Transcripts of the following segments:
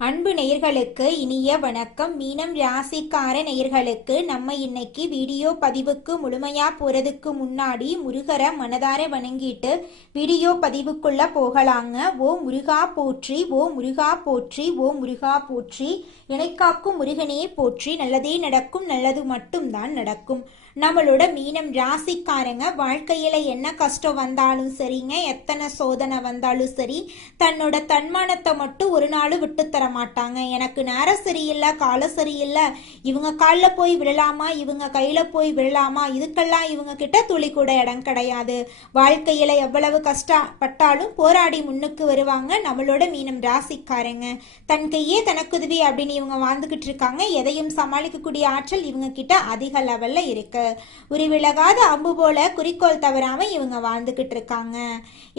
அன்பு நேயர்களுக்கு இனிய வணக்கம். மீனம் ராசிக்கார நேயர்களுக்கு நம்ம இன்னைக்கு வீடியோ பதிவுக்கு முழுமையா போறதுக்கு முன்னாடி முருகரை மனதார வணங்கிட்டு வீடியோ பதிவுக்குள்ள போகலாங்க. ஓ முருகா போற்றி, ஓ முருகா போற்றி, ஓ முருகா போற்றி, இணைக்காக்கும் முருகனே போற்றி. நல்லதே நடக்கும், நல்லது மட்டும்தான் நடக்கும். நம்மளோட மீனம் ராசிக்காரங்க வாழ்க்கையில என்ன கஷ்டம் வந்தாலும் சரிங்க, எத்தனை சோதனை வந்தாலும் சரி, தன்னோட தன்மானத்தை மட்டும் ஒரு நாள் விட்டு தர மாட்டாங்க. எனக்கு நேரம் சரியில்லை, காலம் சரியில்லை, இவங்க காலில் போய் விழலாமா, இவங்க கையில போய் விழலாமா, இதுக்கெல்லாம் இவங்க கிட்ட துளி கூட இடம் கிடையாது. வாழ்க்கையில எவ்வளவு கஷ்டப்பட்டாலும் போராடி முன்னுக்கு வருவாங்க நம்மளோட மீனம் ராசிக்காரங்க. தன் கையே தனக்குதுவி அப்படின்னு இவங்க வாழ்ந்துகிட்டு இருக்காங்க. எதையும் சமாளிக்கக்கூடிய ஆற்றல் இவங்க கிட்ட அதிக லெவல்ல இருக்கு. ஒரு விலகாத அம்பு போல குறிக்கோள் தவறாம இவங்க வாழ்ந்துகிட்டு இருக்காங்க.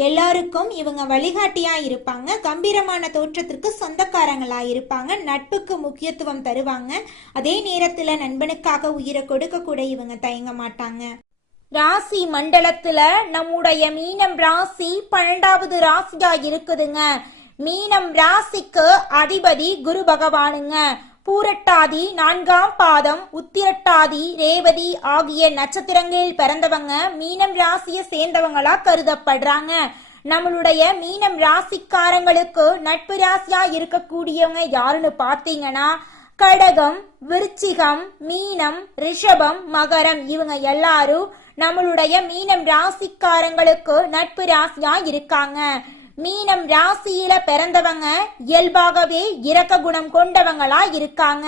எல்லாருக்கும் இவங்க வழிகாட்டியா இருப்பாங்க. கம்பீரமான தோற்றத்திற்கு சொந்தக்காரங்களா இருப்பாங்க. நட்புக்கு முக்கியத்துவம் தருவாங்க. அதே நேரத்துல நண்பனுக்காக உயிரை கொடுக்க கூட இவங்க தயங்க மாட்டாங்க. ராசி மண்டலத்துல நம்முடைய மீனம் ராசி 12வது ராசியா இருக்குதுங்க. மீனம் ராசிக்கு அதிபதி குரு பகவானுங்க. பூரட்டாதி 4ஆம் பாதம், உத்திரட்டாதி, ரேவதி ஆகிய நட்சத்திரங்களில் பிறந்தவங்க மீனம் ராசியை சேர்ந்தவங்களா கருதப்படுறாங்க. நம்மளுடைய மீனம் ராசிக்காரங்களுக்கு நட்பு ராசியா இருக்கக்கூடியவங்க யாருன்னு பார்த்தீங்கன்னா கடகம், விருச்சிகம், மீனம், ரிஷபம், மகரம். இவங்க எல்லாரும் நம்மளுடைய மீனம் ராசிக்காரங்களுக்கு நட்பு ராசியா இருக்காங்க. மீனம் ராசியில பிறந்தவங்க இயல்பாகவே இரக்க குணம் கொண்டவங்களா இருக்காங்க.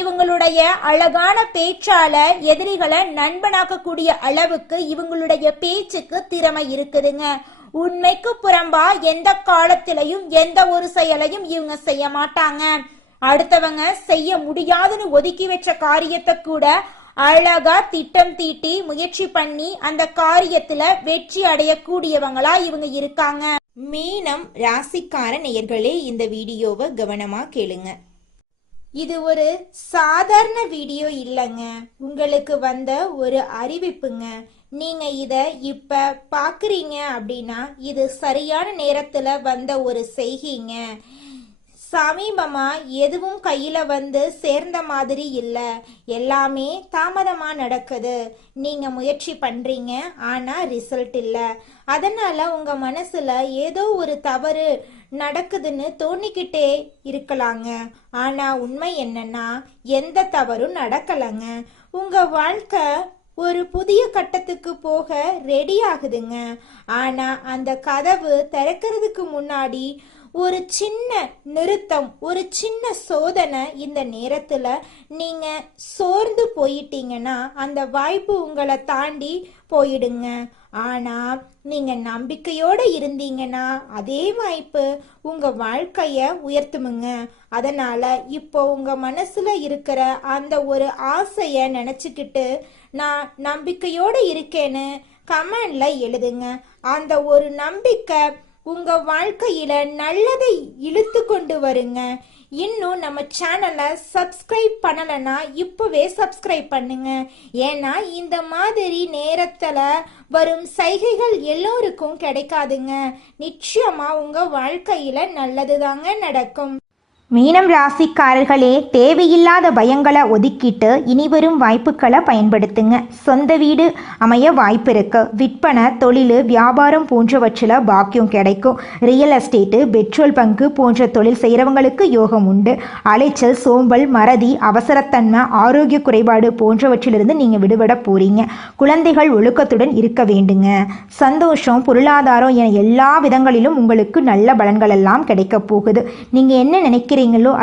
இவங்களுடைய அழகான பேச்சால எதிரிகளை நண்பனாக்கக்கூடிய அளவுக்கு இவங்களுடைய பேச்சுக்கு திறமை இருக்குதுங்க. உண்மைக்கு புறம்பா எந்த காலத்திலையும் எந்த ஒரு செயலையும் இவங்க செய்ய மாட்டாங்க. அடுத்தவங்க செய்ய முடியாதுன்னு ஒதுக்கி வச்ச காரியத்தை கூட அழகா திட்டம் தீட்டி முயற்சி பண்ணி அந்த காரியத்துல வெற்றி அடையக்கூடியவங்களா இவங்க இருக்காங்க. மீனம் ராசிக்கார நேயர்களே, இந்த வீடியோவை கவனமா கேளுங்க. இது ஒரு சாதாரண வீடியோ இல்லைங்க, உங்களுக்கு வந்த ஒரு அறிவிப்புங்க. நீங்க இத இப்ப பாக்குறீங்க அப்படின்னா இது சரியான நேரத்துல வந்த ஒரு செய்திங்க. சமீபமா எதுவும் கையில வந்து சேர்ந்த மாதிரி இல்ல, எல்லாமே தாமதமா நடக்குது. நீங்க முயற்சி பண்றீங்க, ஆனா ரிசல்ட் இல்ல. அதனால உங்க மனசுல ஏதோ ஒரு தவறு நடக்குதுன்னு தோணிக்கிட்டே இருக்கலாங்க. ஆனா உண்மை என்னன்னா எந்த தவறும் நடக்கலங்க. உங்க வாழ்க்கை ஒரு புதிய கட்டத்துக்கு போக ரெடி ஆகுதுங்க. ஆனா அந்த கதவு திறக்கிறதுக்கு முன்னாடி ஒரு சின்ன நிறுத்தம், ஒரு சின்ன சோதனை. இந்த நேரத்துல நீங்க சோர்ந்து போயிட்டீங்கன்னா அந்த வாய்ப்பு உங்களை தாண்டி போயிடுங்க. ஆனா நீங்க நம்பிக்கையோட இருந்தீங்கன்னா அதே வாய்ப்பு உங்க வாழ்க்கைய உயர்த்துமுங்க. அதனால இப்போ உங்க மனசுல இருக்கிற அந்த ஒரு ஆசைய நினைச்சுக்கிட்டு நான் நம்பிக்கையோட இருக்கேன்னு கமெண்ட்ல எழுதுங்க. அந்த ஒரு நம்பிக்கை உங்க வாழ்க்கையில நல்லதை இழுத்து கொண்டு வருங்க. இன்னும் நம்ம சேனலை சப்ஸ்கிரைப் பண்ணலைன்னா இப்பவே சப்ஸ்கிரைப் பண்ணுங்க. ஏன்னா இந்த மாதிரி நேரத்துல வரும் சைகைகள் எல்லோருக்கும் கிடைக்காதுங்க. நிச்சயமா உங்க வாழ்க்கையில நல்லதுதாங்க நடக்கும். மீனம் ராசிக்காரர்களே, தேவையில்லாத பயங்களை ஒதுக்கிட்டு இனிவரும் வாய்ப்புகளை பயன்படுத்துங்க. சொந்த வீடு அமைய வாய்ப்பு இருக்கு. விற்பனை, தொழில், வியாபாரம் போன்றவற்றில் பாக்கியம் கிடைக்கும். ரியல் எஸ்டேட்டு, பெட்ரோல் பங்கு போன்ற தொழில் செய்கிறவங்களுக்கு யோகம் உண்டு. அலைச்சல், சோம்பல், மறதி, அவசரத்தன்மை, ஆரோக்கிய குறைபாடு போன்றவற்றிலிருந்து நீங்கள் விடுபட போறீங்க. குழந்தைகள் ஒழுக்கத்துடன் இருக்க வேண்டுங்க. சந்தோஷம், பொருளாதாரம் என எல்லா விதங்களிலும் உங்களுக்கு நல்ல பலன்கள் எல்லாம் கிடைக்க போகுது. நீங்கள் என்ன நினைக்கிறீங்களோ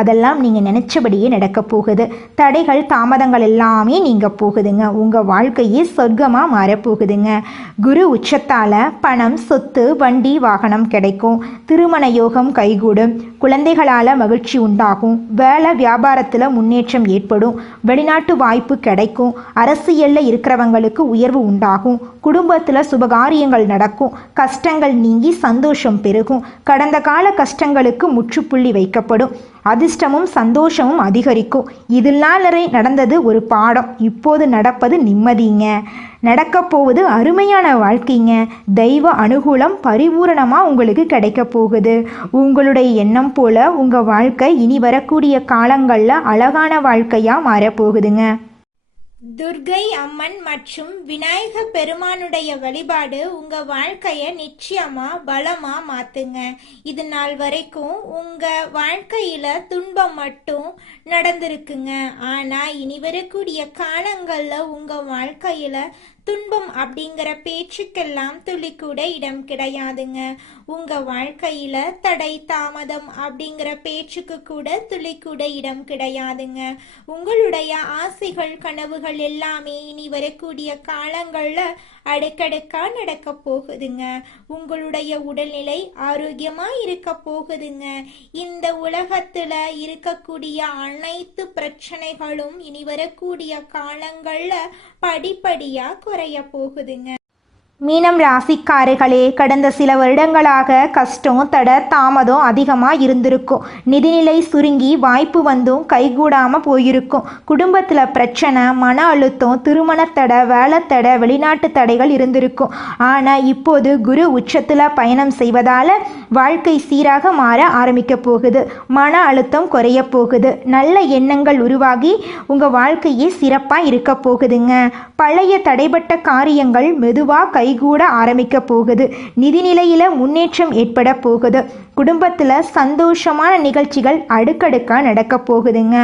அதெல்லாம் நீங்க நினைச்சபடியே நடக்க போகுது. தடைகள், தாமதங்கள் எல்லாமே நீங்க போகுதுங்க. உங்க வாழ்க்கையே சொர்க்கமா மாறப்போகுதுங்க. குரு உச்சத்தால பணம், சொத்து, வண்டி, வாகனம் கிடைக்கும். திருமண யோகம் கைகூடும். குழந்தைகளால மகிழ்ச்சி உண்டாகும். வேலை, வியாபாரத்துல முன்னேற்றம் ஏற்படும். வெளிநாட்டு வாய்ப்பு கிடைக்கும். அரசியல்ல இருக்கிறவங்களுக்கு உயர்வு உண்டாகும். குடும்பத்துல சுபகாரியங்கள் நடக்கும். கஷ்டங்கள் நீங்கி சந்தோஷம் பெருகும். கடந்த கால கஷ்டங்களுக்கு முற்றுப்புள்ளி வைக்கப்படும். அதிர்ஷ்டமும் சந்தோஷமும் அதிகரிக்கும். இதனால் வரை நடந்தது ஒரு பாடம், இப்போது நடப்பது நிம்மதிங்க. நடக்கப் போவது அருமையான வாழ்க்கைங்க. தெய்வ அனுகூலம் பரிபூரணமாக உங்களுக்கு கிடைக்க போகுது. உங்களுடைய எண்ணம் போல உங்கள் வாழ்க்கை இனி வரக்கூடிய காலங்களில் அழகான வாழ்க்கையாக மாறப்போகுதுங்க. துர்க்கை அம்மன் மற்றும் விநாயக பெருமானுடைய வழிபாடு உங்க வாழ்க்கைய நிச்சயமா பலமா மாத்துங்க. இது நாள் வரைக்கும் உங்க வாழ்க்கையில துன்பம் மட்டும் நடந்திருக்குங்க. ஆனா இனி வரக்கூடிய காலங்கள்ல உங்க வாழ்க்கையில துன்பம் அப்படிங்கிற பேச்சுக்கெல்லாம் துளி கூட இடம் கிடையாதுங்க. உங்க வாழ்க்கையில தடை தாமதம் அப்படிங்கிற பேச்சுக்கு கூட துளி கூட இடம் கிடையாதுங்க. உங்களுடைய ஆசைகள் கனவுகள் எல்லாமே இனி வரக்கூடிய காலங்கள்ல அடுக்கடுக்கா நடக்க போகுதுங்க. உங்களுடைய உடல்நிலை ஆரோக்கியமா இருக்க போகுதுங்க. இந்த உலகத்துல இருக்கக்கூடிய அனைத்து பிரச்சனைகளும் இனி வரக்கூடிய காலங்கள்ல படிப்படியா குறைய போகுதுங்க. மீனம் ராசிக்காரர்களே, கடந்த சில வருடங்களாக கஷ்டம் தடை தாமதம் அதிகமாக இருந்திருக்கும். நிதிநிலை சுருங்கி வாய்ப்பு வந்தும் கைகூடாமல் போயிருக்கும். குடும்பத்தில் பிரச்சனை, மன அழுத்தம், திருமண தடை, வேலை தடை, வெளிநாட்டு தடைகள் இருந்திருக்கும். ஆனால் இப்போது குரு உச்சத்தில் பயணம் செய்வதால் வாழ்க்கை சீராக மாற ஆரம்பிக்க போகுது. மன அழுத்தம் குறைய போகுது. நல்ல எண்ணங்கள் உருவாகி உங்கள் வாழ்க்கையே சிறப்பாக இருக்க போகுதுங்க. பழைய தடைபட்ட காரியங்கள் மெதுவாக கைகூட ஆரம்பிக்க போகுது. நிதிநிலையில் முன்னேற்றம் ஏற்பட போகுது. குடும்பத்தில் சந்தோஷமான நிகழ்ச்சிகள் அடுக்கடுக்காக நடக்க போகுதுங்க.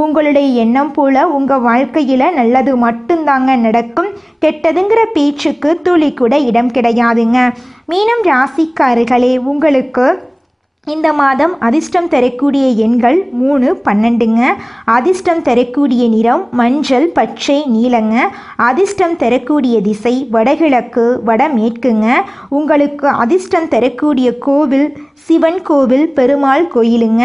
உங்களுடைய எண்ணம் போல உங்கள் வாழ்க்கையில் நல்லது மட்டும்தாங்க நடக்கும். கெட்டதுங்கிற பேச்சுக்கு துளி கூட இடம் கிடையாதுங்க. மீனம் ராசிக்காரர்களே, உங்களுக்கு இந்த மாதம் அதிர்ஷ்டம் தரக்கூடிய எண்கள் 3, 12ங்க. அதிர்ஷ்டம் தரக்கூடிய நிறம் மஞ்சள், பச்சை, நீலங்க. அதிர்ஷ்டம் தரக்கூடிய திசை வடகிழக்கு, வடமேற்குங்க. உங்களுக்கு அதிர்ஷ்டம் தரக்கூடிய கோவில் சிவன் கோவில், பெருமாள் கோயிலுங்க.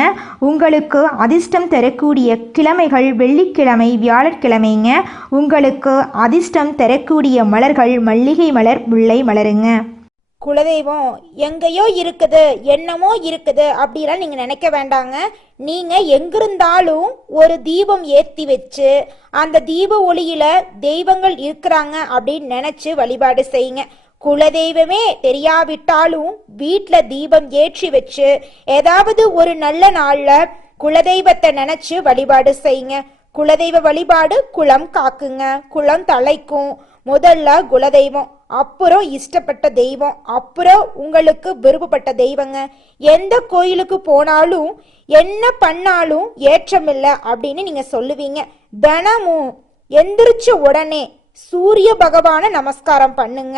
உங்களுக்கு அதிர்ஷ்டம் தரக்கூடிய கிழமைகள் வெள்ளிக்கிழமை, வியாழக்கிழமைங்க. உங்களுக்கு அதிர்ஷ்டம் தரக்கூடிய மலர்கள் மல்லிகை மலர், முல்லை மலருங்க. குலதெய்வம் எங்கேயோ இருக்குது, என்னமோ இருக்குது அப்படிலாம் நீங்க நினைக்க வேண்டாங்க. நீங்க எங்கிருந்தாலும் ஒரு தீபம் ஏற்றி வச்சு அந்த தீப ஒளியில தெய்வங்கள் இருக்கிறாங்க அப்படின்னு நினைச்சு வழிபாடு செய்யுங்க. குலதெய்வமே தெரியாவிட்டாலும் வீட்டில் தீபம் ஏற்றி வச்சு ஏதாவது ஒரு நல்ல நாள்ல குலதெய்வத்தை நினைச்சு வழிபாடு செய்யுங்க. குலதெய்வ வழிபாடு குலம் காக்குங்க, குலம் தலைக்கும். முதல்ல குலதெய்வம், அப்புறம் இஷ்டப்பட்ட தெய்வம், அப்புறம் உங்களுக்கு விருப்பப்பட்ட தெய்வங்க. எந்த கோயிலுக்கு போனாலும் என்ன பண்ணாலும் ஏற்றமில்லை அப்படின்னு நீங்க சொல்லுவீங்க. தினமும் எந்திரிச்ச உடனே சூரிய பகவான நமஸ்காரம் பண்ணுங்க.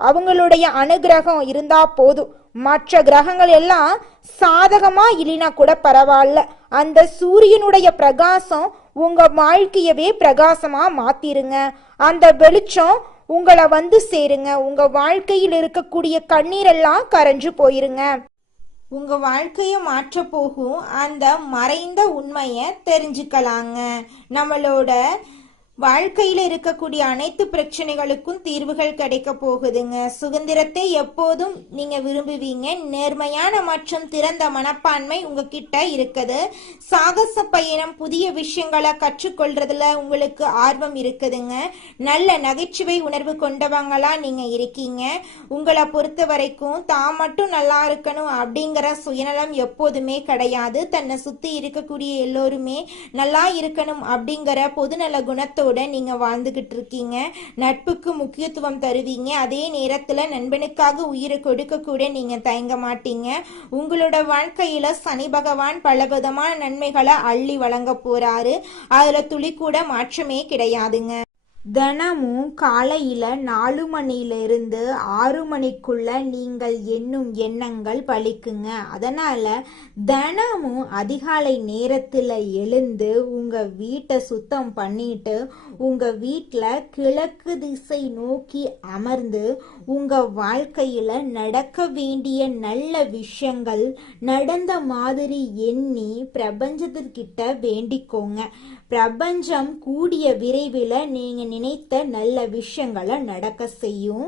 அவங்களுடைய அனுகிரகம் இருந்தா போதும். மற்ற கிரகங்கள் எல்லாம் சாதகமா இல்லைனா கூட பரவாயில்ல, அந்த சூரியனுடைய பிரகாசம் உங்க வாழ்க்கையவே பிரகாசமா மாத்திருங்க. அந்த வெளிச்சம் உங்களை வந்து சேருங்க. உங்க வாழ்க்கையில் இருக்கக்கூடிய கண்ணீரெல்லாம் கரைஞ்சு போயிருங்க. உங்க வாழ்க்கைய மாற்ற போகும் அந்த மறைந்த உண்மையை தெரிஞ்சுக்கலாங்க. நம்மளோட வாழ்க்கையில இருக்கக்கூடிய அனைத்து பிரச்சனைகளுக்கும் தீர்வுகள் கிடைக்க போகுதுங்க. சுதந்திரத்தை எப்போதும் நீங்க விரும்புவீங்க. நேர்மையான மற்றும் திறந்த மனப்பான்மை உங்ககிட்ட இருக்குது. சாகச பயணம், புதிய விஷயங்களை கற்றுக்கொள்றதுல உங்களுக்கு ஆர்வம் இருக்குதுங்க. நல்ல நகைச்சுவை உணர்வு கொண்டவங்களா நீங்க இருக்கீங்க. உங்களை பொறுத்த வரைக்கும் தான் மட்டும் நல்லா இருக்கணும் அப்படிங்கிற சுயநலம் எப்போதுமே கிடையாது. தன்னை சுத்தி இருக்கக்கூடிய எல்லோருமே நல்லா இருக்கணும் அப்படிங்கிற பொதுநல குணத்தோட நீங்க வாழ்ந்துகிட்டு இருக்கீங்க. நட்புக்கு முக்கியத்துவம் தருவீங்க. அதே நேரத்துல நண்பனுக்காக உயிரை கொடுக்க கூட நீங்க தயங்க மாட்டீங்க. உங்களோட வாழ்க்கையில சனி பகவான் பலவிதமான நன்மைகளை அள்ளி வழங்க போறாரு. அதுல துளி கூட மாற்றமே கிடையாதுங்க. தினமும் காலையில 4 மணியிலிருந்து 6 மணிக்குள்ள நீங்கள் எண்ணும் எண்ணங்கள் பலிக்குங்க. அதனால தினமும் அதிகாலை நேரத்துல எழுந்து உங்க வீட்டை சுத்தம் பண்ணிட்டு உங்க வீட்டில் கிழக்கு திசை நோக்கி அமர்ந்து உங்க வாழ்க்கையில நடக்க வேண்டிய நல்ல விஷயங்கள் நடந்த மாதிரி எண்ணி பிரபஞ்சத்திற்கிட்ட வேண்டிக்கோங்க. பிரபஞ்சம் கூடிய விரைவில் நீங்க நினைத்த நல்ல விஷயங்களை நடக்க செய்யும்.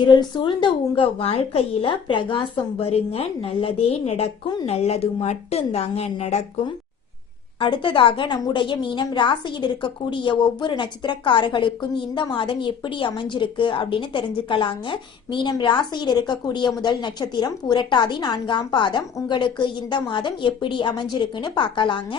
இருள் சூழ்ந்த உங்க வாழ்க்கையில பிரகாசம் வருங்க. நல்லதே நடக்கும், நல்லது மட்டும்தாங்க நடக்கும். அடுத்ததாக நம்முடைய மீனம் ராசியில் இருக்கக்கூடிய ஒவ்வொரு நட்சத்திரக்காரர்களுக்கும் இந்த மாதம் எப்படி அமைஞ்சிருக்கு அப்படின்னு தெரிஞ்சுக்கலாங்க. மீனம் ராசியில் இருக்கக்கூடிய முதல் நட்சத்திரம் பூரட்டாதி 4ஆம் பாதம். உங்களுக்கு இந்த மாதம் எப்படி அமைஞ்சிருக்குன்னு பார்க்கலாங்க.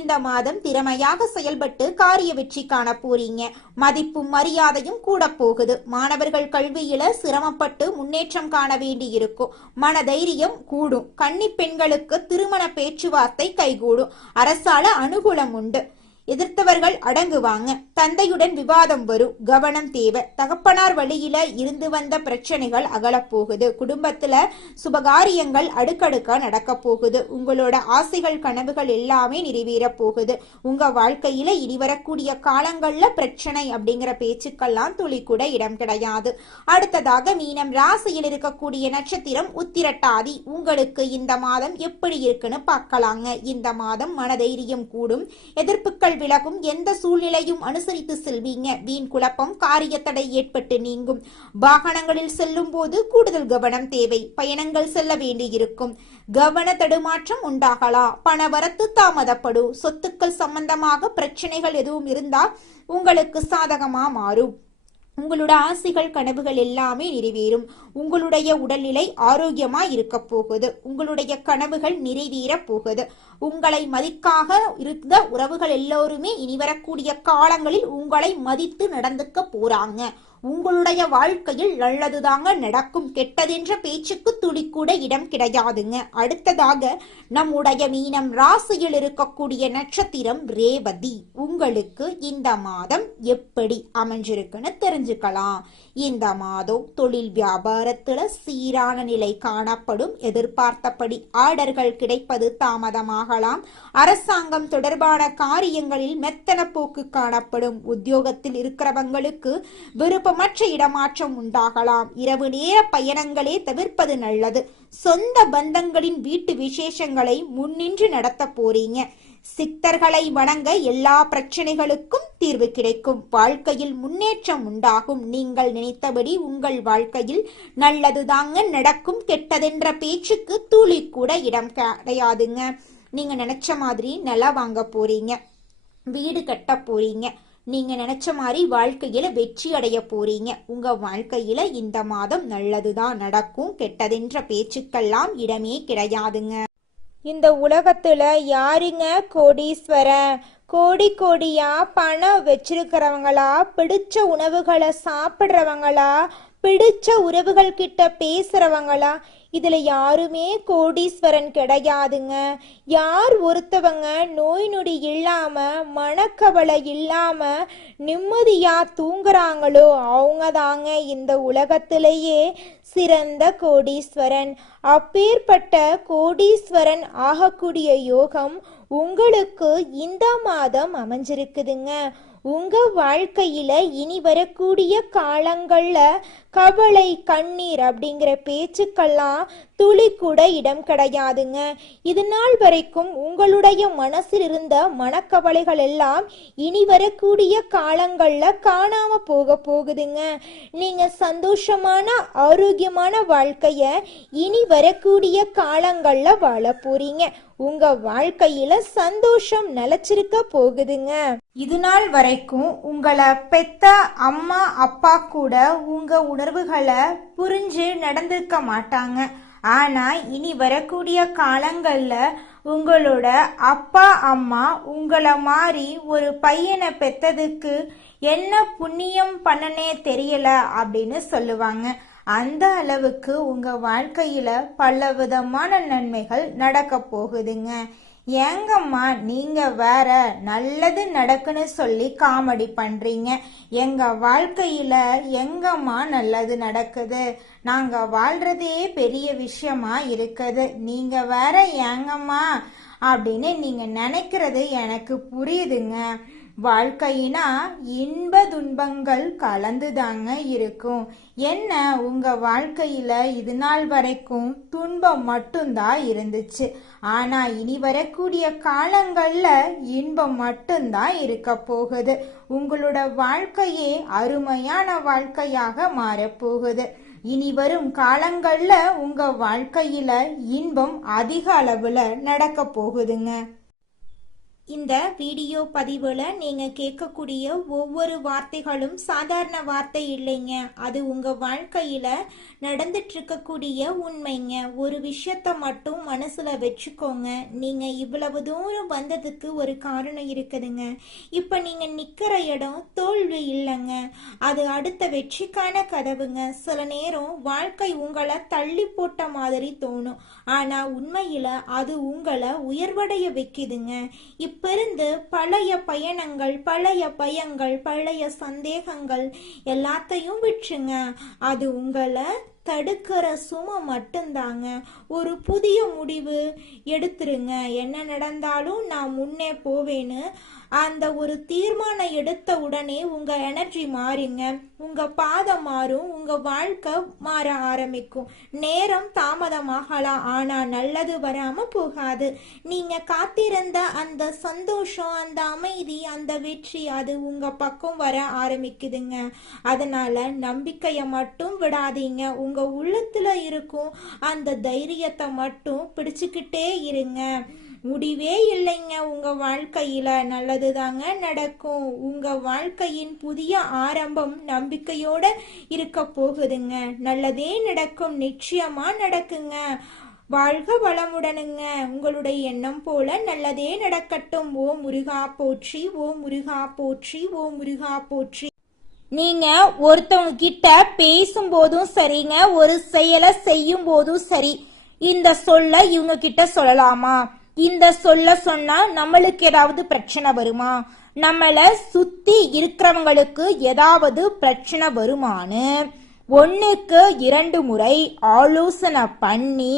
இந்த மாதம் திறமையாக செயல்பட்டு காரிய வெற்றி காண போறீங்க. மதிப்பும் மரியாதையும் கூட போகுது. மாணவர்கள் கல்வியில சிரமப்பட்டு முன்னேற்றம் காண வேண்டி இருக்கும். மனதைரியம் கூடும். கன்னி பெண்களுக்கு திருமண பேச்சுவார்த்தை கைகூடும். அரசால அனுகூலம் உண்டு. எதிர்த்தவர்கள் அடங்குவாங்க. தந்தையுடன் விவாதம் வரும். கவனம் தேவை. தகப்பனார் வழியில இருந்து வந்த பிரச்சனைகள் அகலப்போகுது. குடும்பத்துல சுபகாரியங்கள் அடுக்கடுக்கா நடக்க போகுது. உங்களோட ஆசைகள் கனவுகள் எல்லாமே நிறைவேற போகுது. உங்க வாழ்க்கையில இனி வரக்கூடிய காலங்கள்ல பிரச்சனை அப்படிங்கிற பேச்சுக்கெல்லாம் துளி கூட இடம் கிடையாது. அடுத்ததாக மீனம் ராசியில் இருக்கக்கூடிய நட்சத்திரம் உத்திரட்டாதி. உங்களுக்கு இந்த மாதம் எப்படி இருக்குன்னு பார்க்கலாங்க. இந்த மாதம் மனதைரியம் கூடும். எதிர்ப்புகள் விலகும். எந்த சூழ்நிலையும் அனுசரித்து செல்வீங்க. வீண் குழப்பம், காரிய தடை ஏற்பட்டு நீங்கும். வாகனங்களில் செல்லும் போது கூடுதல் கவனம் தேவை. பயணங்கள் செல்ல வேண்டியிருக்கும். கவன தடுமாற்றம் உண்டாகலாம். பணவரத்து தாமதப்படும். சொத்துக்கள் சம்பந்தமாக பிரச்சனைகள் எதுவும் இருந்தா உங்களுக்கு சாதகமா மாறும். உங்களோட ஆசைகள் கனவுகள் எல்லாமே நிறைவேறும். உங்களுடைய உடல்நிலை ஆரோக்கியமா இருக்க போகுது. உங்களுடைய கனவுகள் நிறைவேற போகுது. உங்களை மதிக்காக இருந்த உறவுகள் எல்லோருமே இனி வரக்கூடிய காலங்களில் உங்களை மதித்து நடந்துக்க போறாங்க. உங்களுடைய வாழ்க்கையில் நல்லதுதாங்க நடக்கும். கெட்டதென்ற பேச்சுக்கு துளி கூட இடம் கிடையாதுங்க. அடுத்ததாக நம்முடைய மீனம் ராசியில் இருக்கக்கூடிய நட்சத்திரம் ரேவதி. உங்களுக்கு இந்த மாதம் எப்படி அமைஞ்சிருக்குன்னு தெரிஞ்சுக்கலாம். இந்த மாதம் தொழில் வியாபாரத்துல சீரான நிலை காணப்படும். எதிர்பார்த்தபடி ஆர்டர்கள் கிடைப்பது தாமதமாகலாம். அரசாங்கம் தொடர்பான காரியங்களில் மெத்தன போக்கு காணப்படும். உத்தியோகத்தில் இருக்கிறவங்களுக்கு விருப்பமற்ற இடமாற்றம் உண்டாகலாம். இரவு நேர பயணங்களே தவிர்ப்பது நல்லது. சொந்த பந்தங்களின் வீட்டு விசேஷங்களை முன்னின்று நடத்த போறீங்க. சித்தர்களை வணங்க எல்லா பிரச்சனைகளுக்கும் தீர்வு கிடைக்கும். வாழ்க்கையில் முன்னேற்றம் உண்டாகும். நீங்கள் நினைத்தபடி உங்கள் வாழ்க்கையில் நல்லதுதாங்க நடக்கும். கெட்டதென்ற பேச்சுக்கு துளி கூட இடம் கிடையாதுங்க. நீங்க நினைச்ச மாதிரி நிலம் வாங்க போறீங்க. வீடு கட்ட போறீங்க. நீங்க நினைச்ச மாதிரி வாழ்க்கையில வெற்றி அடைய போறீங்க. உங்க வாழ்க்கையில இந்த மாதம் நல்லதுதான் நடக்கும். கெட்டதென்ற பேச்சுக்கெல்லாம் இடமே கிடையாதுங்க. இந்த உலகத்துல யாருங்க கோடீஸ்வரன்? கோடி கோடியா பணம் வச்சிருக்கிறவங்களா, பிடிச்ச உணவுகளை சாப்பிட்றவங்களா, பிடிச்ச உறவுகள் கிட்ட பேசுறவங்களா? இதுல யாருமே கோடீஸ்வரன் கிடையாதுங்க. யார் ஒருத்தவங்க நோய் நொடி இல்லாம மனக்கவலை இல்லாம நிம்மதியா தூங்குறாங்களோ அவங்க தாங்க இந்த உலகத்திலேயே சிறந்த கோடீஸ்வரன். அப்பேற்பட்ட கோடீஸ்வரன் ஆகக்கூடிய யோகம் உங்களுக்கு இந்த மாதம் அமைஞ்சிருக்குதுங்க. உங்க வாழ்க்கையில இனி வரக்கூடிய காலங்கள்ல கவலை கண்ணீர் அப்படிங்கிற பேச்சுக்கெல்லாம் துளி கூட இடம் கிடையாதுங்க. இது நாள் வரைக்கும் உங்களுடைய மனசில் இருந்த மனக்கவலைகள் எல்லாம் இனி வரக்கூடிய காலங்கள்ல காணாம போகுதுங்க. நீங்க சந்தோஷமான ஆரோக்கியமான வாழ்க்கைய இனி வரக்கூடிய காலங்கள்ல வாழ போறீங்க. உங்க வாழ்க்கையில சந்தோஷம் நிலைச்சிருக்க போகுதுங்க. இது நாள் வரைக்கும் உங்களை பெத்த அம்மா அப்பா கூட உங்க உணர்வுகளை புரிஞ்சு நடந்திருக்க மாட்டாங்க. ஆனா இனி வரக்கூடிய காலங்கள்ல உங்களோட அப்பா அம்மா உங்களை மாதிரி ஒரு பையனை பெத்ததுக்கு என்ன புண்ணியம் பண்ணனே தெரியல அப்படின்னு சொல்லுவாங்க. அந்த அளவுக்கு உங்க வாழ்க்கையில பல விதமான நன்மைகள் நடக்க போகுதுங்க. ஏங்கம்மா நீங்க வேற நல்லது நடக்குன்னு சொல்லி காமெடி பண்றீங்க. எங்க வாழ்க்கையில எங்கம்மா நல்லது நடக்குது? நாங்க வாழ்றதே பெரிய விஷயமா இருக்குது. நீங்க வேற ஏங்கம்மா அப்படின்னு நீங்க நினைக்கிறது எனக்கு புரியுதுங்க. வாழ்க்கையினா இன்ப துன்பங்கள் கலந்துதாங்க இருக்கும். என்ன உங்க வாழ்க்கையில இது நாள் வரைக்கும் துன்பம் மட்டும்தான் இருந்துச்சு. ஆனா இனி வரக்கூடிய காலங்கள்ல இன்பம் மட்டும்தான் இருக்க போகுது. உங்களோட வாழ்க்கையே அருமையான வாழ்க்கையாக மாறப்போகுது. இனி வரும் காலங்கள்ல உங்க வாழ்க்கையில இன்பம் அதிக அளவுல நடக்க போகுதுங்க. இந்த வீடியோ பதிவில் நீங்கள் கேட்கக்கூடிய ஒவ்வொரு வார்த்தைகளும் சாதாரண வார்த்தை இல்லைங்க. அது உங்கள் வாழ்க்கையில் நடந்துட்டு இருக்கக்கூடிய உண்மைங்க. ஒரு விஷயத்த மட்டும் மனசில் வச்சுக்கோங்க. நீங்கள் இவ்வளவு தூரம் வந்ததுக்கு ஒரு காரணம் இருக்குதுங்க. இப்போ நீங்கள் நிற்கிற இடம் தோல்வி இல்லைங்க, அது அடுத்த வெற்றிக்கான கதவுங்க. சில நேரம் வாழ்க்கை உங்களை தள்ளி போட்ட மாதிரி தோணும், ஆனால் உண்மையில் அது உங்களை உயர்வடைய வைக்குதுங்க. இப்பிருந்து பழைய பயணங்கள், பழைய பயங்கள், பழைய சந்தேகங்கள் எல்லாத்தையும் விட்டுருங்க. அது உங்களை தடுக்கிற சுமை மட்டும்தாங்க. ஒரு புதிய முடிவு எடுத்துருங்க. என்ன நடந்தாலும் நான் முன்னே போவேன்னு அந்த ஒரு தீர்மானம் எடுத்த உடனே உங்க எனர்ஜி மாறுங்க, உங்க பாதம் மாறும், உங்க வாழ்க்கை மாற ஆரம்பிக்கும். நேரம் தாமதமாகலாம், ஆனா நல்லது வராம போகாது. நீங்க காத்திருந்த அந்த சந்தோஷம், அந்த அமைதி, அந்த வெற்றி அது உங்க பக்கம் வர ஆரம்பிக்குதுங்க. அதனால நம்பிக்கையை மட்டும் விடாதீங்க. உங்க உள்ளத்துல இருக்கும் அந்த தைரியத்தை மட்டும் பிடிச்சுக்கிட்டே இருங்க. முடிவே இல்லைங்க. உங்க வாழ்க்கையில நல்லதுதாங்க நடக்கும். உங்க வாழ்க்கையின் புதிய ஆரம்பம் நம்பிக்கையோட இருக்க போகுதுங்க. நல்லதே நடக்கும், நிச்சயமா நடக்குங்க. வாழ்க வளமுடனுங்க. உங்களுடைய எண்ணம் போல நல்லதே நடக்கட்டும். ஓ முருகா போற்றி, ஓ முருகா போற்றி, ஓ முருகா போற்றி. நீங்க ஒருத்தவங்க கிட்ட பேசும்போதும் சரிங்க, ஒரு செயலை செய்யும் போதும் சரி, இந்த சொல்ல இவங்க கிட்ட சொல்லலாமா, இந்த சொல்ல சொன்னா நம்மளுக்கு ஏதாவது பிரச்சனை வருமா, நம்மளை சுத்தி இருக்கிறவங்களுக்கு ஏதாவது பிரச்சனை வருமானு 1க்கு 2 முறை ஆலோசனை பண்ணி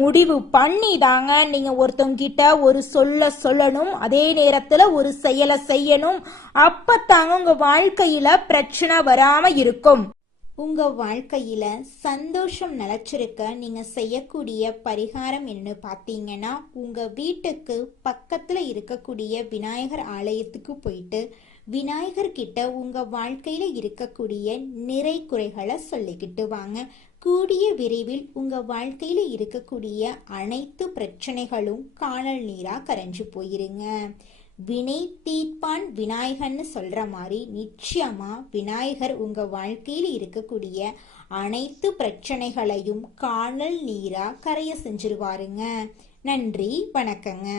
முடிவு பண்ணி தாங்க நீங்க ஒருத்தவங்க கிட்ட ஒரு சொல்ல சொல்லணும், அதே நேரத்துல ஒரு செயலை செய்யணும். அப்பத்தாங்க உங்க வாழ்க்கையில பிரச்சனை வராம இருக்கும். உங்க வாழ்க்கையில சந்தோஷம் நிலைச்சிருக்க நீங்க செய்யக்கூடிய பரிகாரம் என்னன்னு பார்த்தீங்கன்னா, உங்க வீட்டுக்கு பக்கத்துல இருக்கக்கூடிய விநாயகர் ஆலயத்துக்கு போயிட்டு விநாயகர் கிட்ட உங்க வாழ்க்கையில இருக்கக்கூடிய நிறை குறைகளை சொல்லிக்கிட்டு வாங்க. கூடிய விரைவில் உங்க வாழ்க்கையில இருக்கக்கூடிய அனைத்து பிரச்சனைகளும் காணல் நீரா கரைஞ்சு போயிருங்க. வினை தீர்ப்பான் விநாயகர்னு சொல்ற மாதிரி நிச்சயமா விநாயகர் உங்க வாழ்க்கையில் இருக்கக்கூடிய அனைத்து பிரச்சனைகளையும் காணல் நீரா கரைய செஞ்சிருவாருங்க. நன்றி, வணக்கங்க.